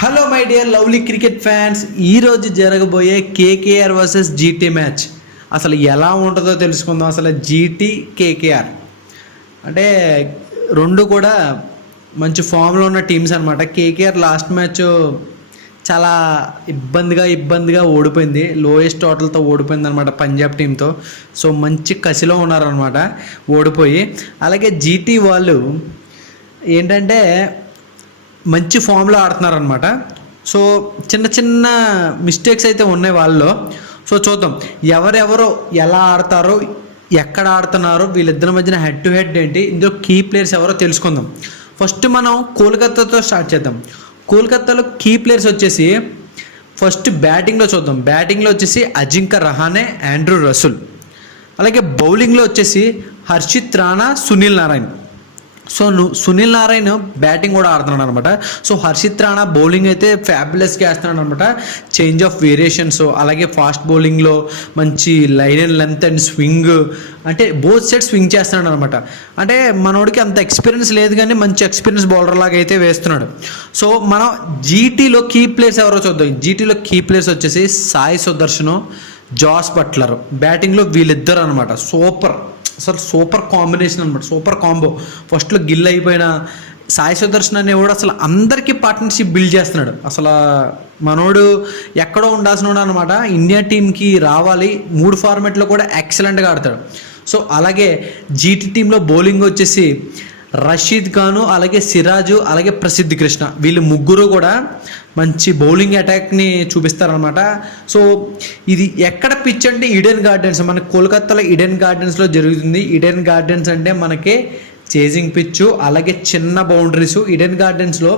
Hello my dear lovely cricket fans, ఈరోజు జరగబోయే KKR versus GT match అసలు ఎలా ఉంటుందో తెలుసుకుందాం. అసలు జీటీ కేకేఆర్ అంటే రెండు కూడా మంచి ఫామ్లో ఉన్న టీమ్స్ అనమాట. కేకేఆర్ లాస్ట్ మ్యాచ్ చాలా ఇబ్బందిగా ఓడిపోయింది, లోయెస్ట్ టోటల్తో ఓడిపోయింది అనమాట పంజాబ్ టీంతో. సో మంచి కసిలో ఉన్నారనమాట ఓడిపోయి. అలాగే జీటీ వాళ్ళు ఏంటంటే మంచి ఫామ్లో ఆడుతున్నారనమాట. సో చిన్న మిస్టేక్స్ అయితే ఉన్నాయి వాళ్ళలో. సో చూద్దాం ఎవరెవరో ఎలా ఆడతారో, ఎక్కడ ఆడుతున్నారో, వీళ్ళిద్దరి మధ్యన హెడ్ టు హెడ్ ఏంటి, ఇందులో కీ ప్లేయర్స్ ఎవరో తెలుసుకుందాం. ఫస్ట్ మనం కోల్కతాతో స్టార్ట్ చేద్దాం. కోల్కతాలో కీ ప్లేయర్స్ వచ్చేసి ఫస్ట్ బ్యాటింగ్లో చూద్దాం. బ్యాటింగ్లో వచ్చేసి అజింక్య రహానే, ఆండ్రూ రసూల్. అలాగే బౌలింగ్లో వచ్చేసి హర్షిత్ రాణా, సునీల్ నారాయణ్. సో సునీల్ నారాయణ్ బ్యాటింగ్ కూడా ఆడుతున్నాడు అనమాట. సో హర్షిత్ రాణా బౌలింగ్ అయితే ఫ్యాబులస్గా వేస్తున్నాడు అనమాట, చేంజ్ ఆఫ్ వేరియేషన్స్. అలాగే ఫాస్ట్ బౌలింగ్లో మంచి line and length and swing, అంటే బోత్ సైడ్ స్వింగ్ చేస్తున్నాడు అనమాట. అంటే మనోడికి అంత ఎక్స్పీరియన్స్ లేదు కానీ మంచి ఎక్స్పీరియన్స్ బౌలర్ లాగా అయితే వేస్తున్నాడు. సో మనం జీటీలో కీ ప్లేయర్స్ ఎవరో చూద్దాం. జీటీలో కీ ప్లేయర్స్ వచ్చేసి సాయి సుదర్శన్, జాస్ బట్లర్. బ్యాటింగ్లో వీళ్ళిద్దరు అనమాట. సూపర్ కాంబినేషన్ అనమాట, సూపర్ కాంబో. ఫస్ట్లో గిల్ అయిపోయిన సాయి సుదర్శన్ అనేవాడు అసలు అందరికీ పార్ట్నర్షిప్ బిల్డ్ చేస్తున్నాడు. అసలు మనోడు ఎక్కడో ఉండాల్సిన అనమాట, ఇండియా టీంకి రావాలి. 3 ఫార్మాట్లో కూడా ఎక్సలెంట్గా ఆడతాడు. సో అలాగే జీటీ టీంలో బౌలింగ్ వచ్చేసి రషీద్ ఖాను, అలాగే సిరాజు, అలాగే ప్రసిద్ధ్ కృష్ణ. వీళ్ళు ముగ్గురు కూడా మంచి బౌలింగ్ అటాక్ని చూపిస్తారనమాట. సో ఇది ఎక్కడ పిచ్ అంటే ఈడెన్ గార్డెన్స్, మన కోల్కతాలో ఈడెన్ గార్డెన్స్లో జరుగుతుంది. ఈడెన్ గార్డెన్స్ అంటే మనకి చేజింగ్ పిచ్చు, అలాగే చిన్న బౌండరీస్. ఈడెన్ గార్డెన్స్లో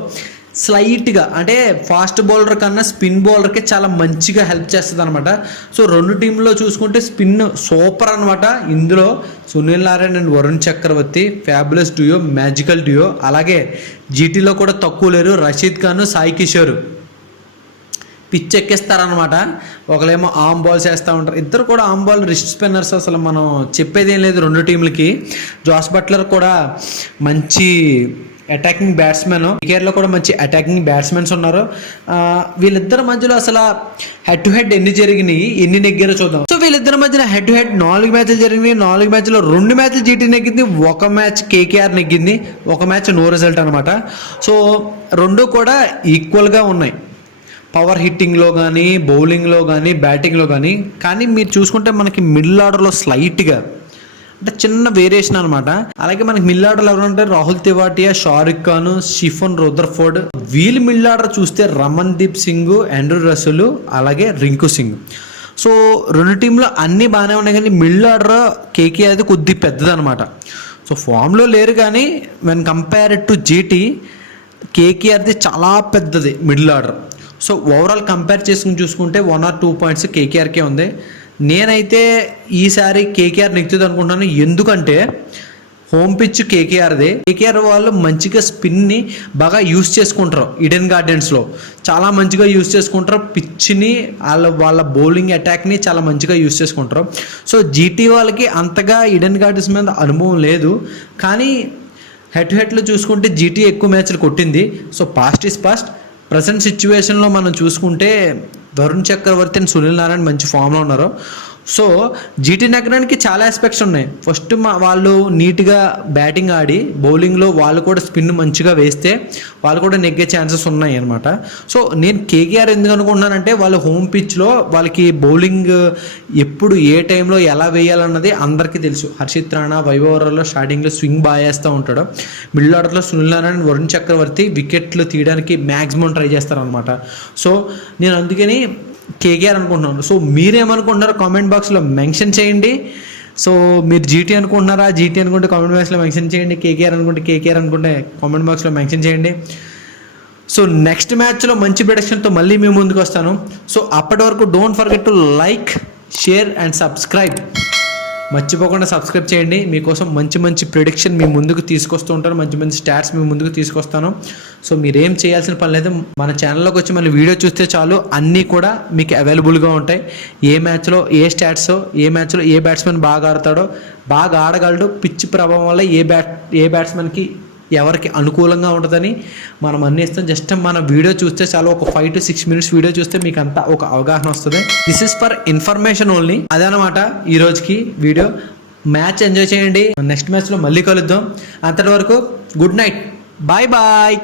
స్లైట్గా అంటే ఫాస్ట్ బౌలర్ కన్నా స్పిన్ బౌలర్కి చాలా మంచిగా హెల్ప్ చేస్తుంది అనమాట. సో రెండు టీంలో చూసుకుంటే స్పిన్ సూపర్ అనమాట. ఇందులో Sunil Narayan and Varun Chakravarthy fabulous duo, magical duo. అలాగే జీటీలో కూడా తక్కువ లేరు, రషీద్ ఖాన్, సాయి కిషోర్ పిచ్ ఎక్కిస్తారనమాట. ఒకలేమో ఆమ్ బాల్స్ వేస్తూ ఉంటారు, ఇద్దరు కూడా ఆమ్ బాల్ రిస్ట్ స్పిన్నర్స్. అసలు మనం చెప్పేది ఏం లేదు రెండు టీంలకి. జాస్ బట్లర్ కూడా మంచి అటాకింగ్ బ్యాట్స్మెన్, కేకేఆర్లో కూడా మంచి అటాకింగ్ బ్యాట్స్మెన్స్ ఉన్నారు. వీళ్ళిద్దరి మధ్యలో అసలు హెడ్ టు హెడ్ ఎన్ని జరిగినాయి, ఎన్ని నెగ్గారో చూద్దాం. సో వీళ్ళిద్దరి మధ్యన హెడ్ టు హెడ్ 4 మ్యాచ్లు జరిగినాయి. 4 మ్యాచ్లో 2 మ్యాచ్లు జీటీ నెగ్గింది, 1 మ్యాచ్ కేకేఆర్ నెగ్గింది, 1 మ్యాచ్ నో రిజల్ట్ అనమాట. సో రెండు కూడా ఈక్వల్గా ఉన్నాయి పవర్ హిట్టింగ్లో కానీ, బౌలింగ్లో కానీ, బ్యాటింగ్లో కానీ. కానీ మీరు చూసుకుంటే మనకి మిడిల్ ఆర్డర్లో స్లైట్గా అంటే చిన్న వేరియేషన్ అనమాట. అలాగే మనకి మిడిల్ ఆర్డర్లో ఎవరంటే రాహుల్ తెవాటియా, షారుఖ్ ఖాన్, షిఫన్ రుదర్ఫోర్డ్. వీళ్ళు మిడిల్ ఆర్డర్ చూస్తే రమన్ దీప్ సింగ్, ఆండ్రూ రసూల్, అలాగే రింకు సింగ్. సో రెండు టీంలో అన్నీ బాగానే ఉన్నాయి కానీ మిడిల్ ఆర్డర్ కేకేఆర్ అది కొద్ది పెద్దదనమాట. సో ఫామ్లో లేరు కానీ వెన్ కంపేర్ టు జీటీ, కేకేఆర్ది చాలా పెద్దది middle order. So overall compare చేసుకుని చూసుకుంటే 1 or 2 పాయింట్స్ కేకేఆర్కే ఉంది. నేనైతే ఈసారి కేకేఆర్ నెగ్గుతుంది అనుకుంటున్నాను. ఎందుకంటే హోమ్ పిచ్ కేకేఆర్దే. కేకేఆర్ వాళ్ళు మంచిగా స్పిన్ని బాగా యూస్ చేసుకుంటారు. ఈడెన్ గార్డెన్స్లో చాలా మంచిగా యూస్ చేసుకుంటారు పిచ్ని, వాళ్ళ బౌలింగ్ అటాక్ని చాలా మంచిగా యూస్ చేసుకుంటారు. సో జీటీ వాళ్ళకి అంతగా ఈడెన్ గార్డెన్స్ మీద అనుభవం లేదు. కానీ హెడ్ టు హెడ్లో చూసుకుంటే జీటీ ఎక్కువ మ్యాచ్లు కొట్టింది. So past is past. Present సిచ్యువేషన్లో మనం చూసుకుంటే వరుణ్ చక్రవర్తి అండ్ సునీల్ నారాయణ్ మంచి ఫామ్లో ఉన్నారు. సో జీటీ నెగ్గడానికి చాలా ఆస్పెక్ట్స్ ఉన్నాయి. ఫస్ట్ వాళ్ళు నీట్గా బ్యాటింగ్ ఆడి బౌలింగ్లో వాళ్ళు కూడా స్పిన్ మంచిగా వేస్తే వాళ్ళు కూడా నెగ్గే ఛాన్సెస్ ఉన్నాయి అనమాట. సో నేను కేకేఆర్ ఎందుకు అనుకుంటున్నానంటే వాళ్ళ హోమ్ పిచ్లో వాళ్ళకి బౌలింగ్ ఎప్పుడు ఏ టైంలో ఎలా వేయాలన్నది అందరికీ తెలుసు. హర్షిత్ రాణా వైభవరాల్లో స్టార్టింగ్లో స్వింగ్ బాగా వేస్తూ ఉంటాడు. మిడిల్ ఆర్డర్లో సునీల్ నారాయణ్, వరుణ్ చక్రవర్తి వికెట్లు తీయడానికి మ్యాక్సిమం ట్రై చేస్తారనమాట. సో నేను అందుకని కేకేఆర్ అనుకుంటున్నాను. సో మీరేమనుకుంటున్నారో కామెంట్ బాక్స్లో మెన్షన్ చేయండి. సో మీరు జీటీ అనుకుంటున్నారా, జీటీ అనుకుంటే కామెంట్ బాక్స్లో మెన్షన్ చేయండి. కేకేఆర్ అనుకుంటే కామెంట్ బాక్స్లో మెన్షన్ చేయండి. సో నెక్స్ట్ మ్యాచ్లో మంచి ప్రెడిక్షన్తో మళ్ళీ మేము ముందుకు వస్తాను. సో అప్పటి వరకు don't forget to like, share and subscribe. మర్చిపోకుండా సబ్స్క్రైబ్ చేయండి. మీకోసం మంచి ప్రిడిక్షన్ మీ ముందుకు తీసుకొస్తూ ఉంటాను, మంచి స్టాట్స్ మీ ముందుకు తీసుకొస్తాను. సో మీరేం చేయాల్సిన పని లేదు, మన ఛానల్లోకి వచ్చి మళ్ళీ వీడియో చూస్తే చాలు, అన్నీ కూడా మీకు అవైలబుల్గా ఉంటాయి. ఏ మ్యాచ్లో ఏ స్టాట్స్, ఏ మ్యాచ్లో ఏ బ్యాట్స్మెన్ బాగా ఆడతాడో, బాగా ఆడగలడు, పిచ్ ప్రభావం వల్ల ఏ బ్యాట్స్మెన్కి ఎవరికి అనుకూలంగా ఉంటుందని మనం అన్ని ఇస్తాం. జస్ట్ మన వీడియో చూస్తే చాలా ఒక 5 to 6 minutes వీడియో చూస్తే మీకు అంతా ఒక అవగాహన వస్తుంది. This is for information only. అదనమాట ఈ రోజుకి వీడియో. మ్యాచ్ ఎంజాయ్ చేయండి. నెక్స్ట్ మ్యాచ్లో మళ్ళీ కలుద్దాం. అంతటి వరకు గుడ్ నైట్, బాయ్ బాయ్.